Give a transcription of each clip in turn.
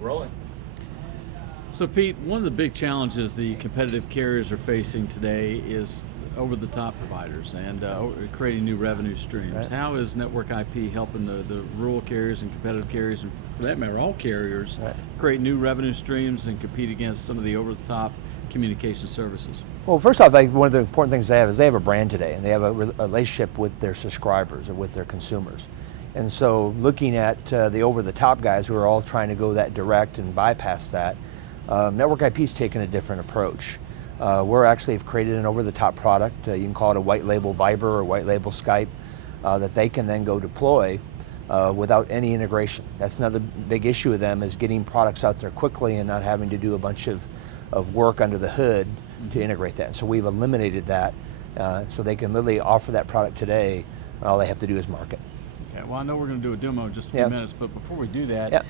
Rolling. So Pete, one of the big challenges the competitive carriers are facing today is over-the-top providers and creating new revenue streams. Right. How is Network IP helping the rural carriers and competitive carriers, and for that matter, all carriers, Right. create new revenue streams and compete against some of the over-the-top communication services? Well, first off, one of the important things they have is they have a brand today, and they have a relationship with their subscribers or with their consumers. And so looking at the over-the-top guys who are all trying to go that direct and bypass that, Network IP's taken a different approach. We're actually have created an over-the-top product. You can call it a white label Viber or white label Skype that they can then go deploy without any integration. That's another big issue with them, is getting products out there quickly and not having to do a bunch of work under the hood to integrate that. So we've eliminated that so they can literally offer that product today. All they have to do is market. Okay, well, I know we're going to do a demo in just a few minutes, but before we do that,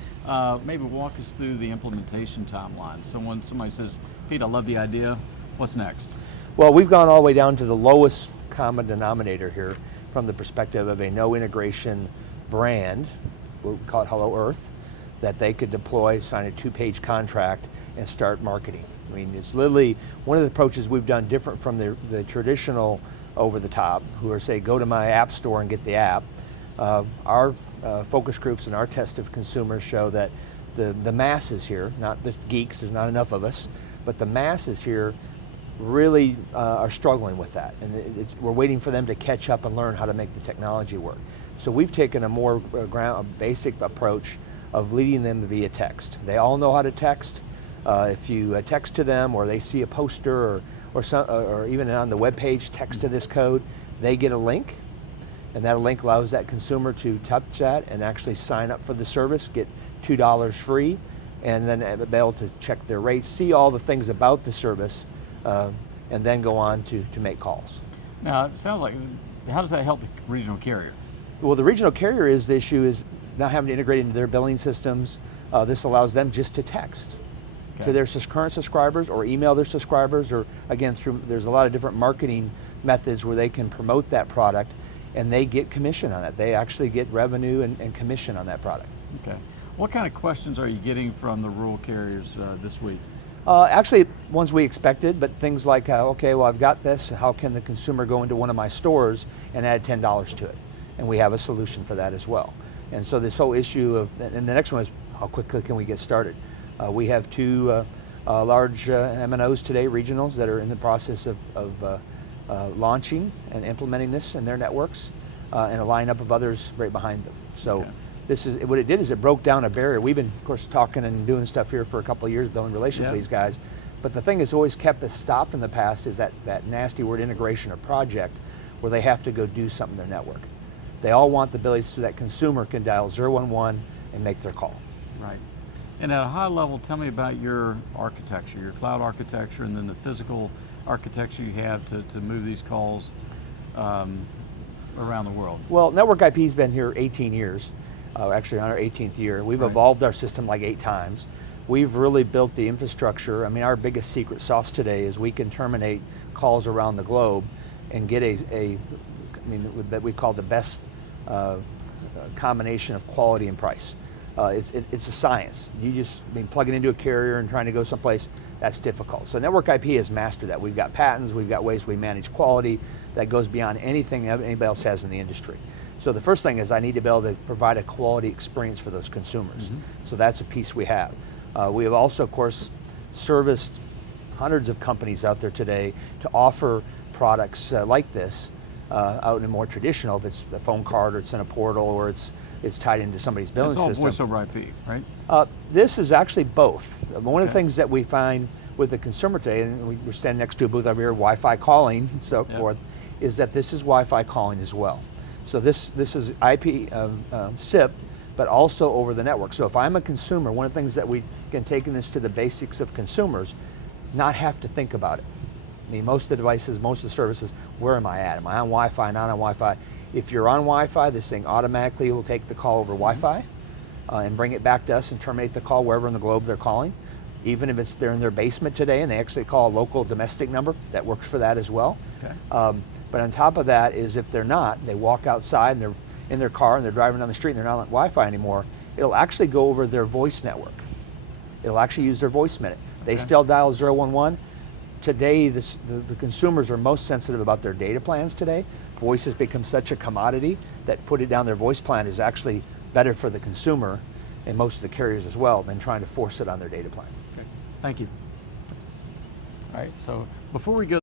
maybe walk us through the implementation timeline. So when somebody says, Pete, I love the idea, what's next? Well, we've gone all the way down to the lowest common denominator here from the perspective of a no integration brand, we'll call it Hello Earth, that they could deploy, sign a 2-page contract, and start marketing. I mean, it's literally one of the approaches we've done different from the traditional over the top, who are say, go to my app store and get the app. Our focus groups and our test of consumers show that the masses here, not the geeks, there's not enough of us, but the masses here really are struggling with that. And we're waiting for them to catch up and learn how to make the technology work. So we've taken a more basic approach of leading them via text. They all know how to text. If you text to them, or they see a poster or even on the web page, text to this code, they get a link, and that link allows that consumer to touch that and actually sign up for the service, get $2 free, and then be able to check their rates, see all the things about the service, and then go on to make calls. Now, it sounds like, how does that help the regional carrier? Well, the regional carrier the issue is not having to integrate into their billing systems. This allows them just to text to their current subscribers, or email their subscribers, or again, there's a lot of different marketing methods where they can promote that product, and they get commission on that. They actually get revenue and commission on that product. Okay. What kind of questions are you getting from the rural carriers this week? Actually, ones we expected, but things like, okay, well, I've got this, how can the consumer go into one of my stores and add $10 to it? And we have a solution for that as well. And so this whole issue of, and the next one is, how quickly can we get started? We have 2 large MNOs today, regionals, that are in the process of launching and implementing this in their networks, and a lineup of others right behind them. So this is what it did, is it broke down a barrier. We've been, of course, talking and doing stuff here for a couple of years, building relationship with these guys. But the thing that's always kept us stopped in the past is that nasty word integration or project, where they have to go do something in their network. They all want the ability so that consumer can dial 011 and make their call. Right. And at a high level, tell me about your architecture, your cloud architecture, and then the physical architecture you have to move these calls around the world. Well, Network IP's been here 18 years, actually on our 18th year. We've evolved our system like 8 times. We've really built the infrastructure. I mean, our biggest secret sauce today is we can terminate calls around the globe and get that we call the best combination of quality and price. It's a science. You just plug it into a carrier and trying to go someplace, that's difficult. So Network IP has mastered that. We've got patents, we've got ways we manage quality that goes beyond anything anybody else has in the industry. So the first thing is I need to be able to provide a quality experience for those consumers. So that's a piece we have. We have also, of course, serviced hundreds of companies out there today to offer products like this out in a more traditional, if it's a phone card or it's in a portal or it's tied into somebody's billing system. It's all voice over IP, right? This is actually both. One of the things that we find with the consumer today, and we're standing next to a booth over here, Wi-Fi calling and so forth, is that this is Wi-Fi calling as well. So this is IP SIP, but also over the network. So if I'm a consumer, one of the things that we can take this to the basics of consumers, not have to think about it. I mean, most of the devices, most of the services, where am I at? Am I on Wi-Fi, not on Wi-Fi? If you're on Wi-Fi, this thing automatically will take the call over Wi-Fi and bring it back to us and terminate the call wherever in the globe they're calling. Even if they're in their basement today and they actually call a local domestic number, that works for that as well. Okay. But on top of that is if they're not, they walk outside and they're in their car and they're driving down the street and they're not on Wi-Fi anymore, it'll actually go over their voice network. it'll actually use their voice minute. They still dial 011. Today, the consumers are most sensitive about their data plans today. Voice has become such a commodity that putting down their voice plan is actually better for the consumer and most of the carriers as well than trying to force it on their data plan. Okay, thank you. All right, so before we go